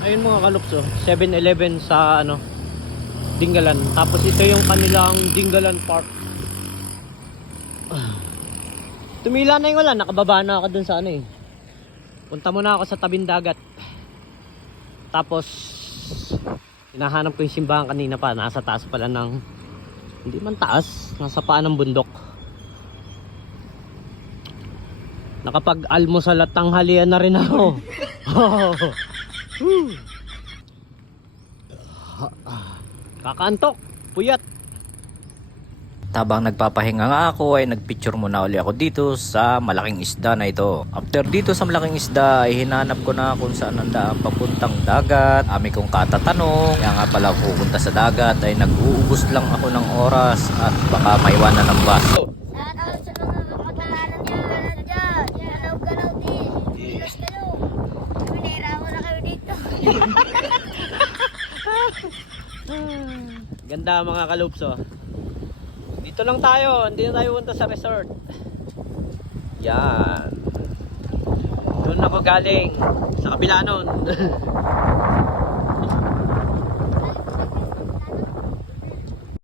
Ayun mga kalupso, 7-Eleven sa ano, Dingalan. Tapos ito yung kanilang Dingalan Park. Tumila na yung wala, nakababa na ako dun sa ano eh. Punta muna ako sa tabing dagat. Tapos hinahanap ko yung simbahan kanina pa, nasa taas pala ng, hindi man taas, nasa paan ng bundok. Nakapag-almusal at tanghalian na rin ako. Kakaantok, puyat. Tabang nagpapahinga nga ako ay nagpicture muna uli ako dito sa malaking isda na ito. After dito sa malaking isda ay hinanap ko na kung saan ang daan papuntang dagat. Ami kong katatanong, kaya nga pala pupunta sa dagat ay nag-uubos lang ako ng oras at baka maiwanan ng bus. Shoutout sa mga makatalanan niyo dyan. Ganaw-ganaw din. Bilas kayo. Pinahirapan na kayo dito. Ganda mga kalupso. Dito lang tayo, hindi na tayo punta sa resort. Yan. Doon ako galing, sa kabila nun.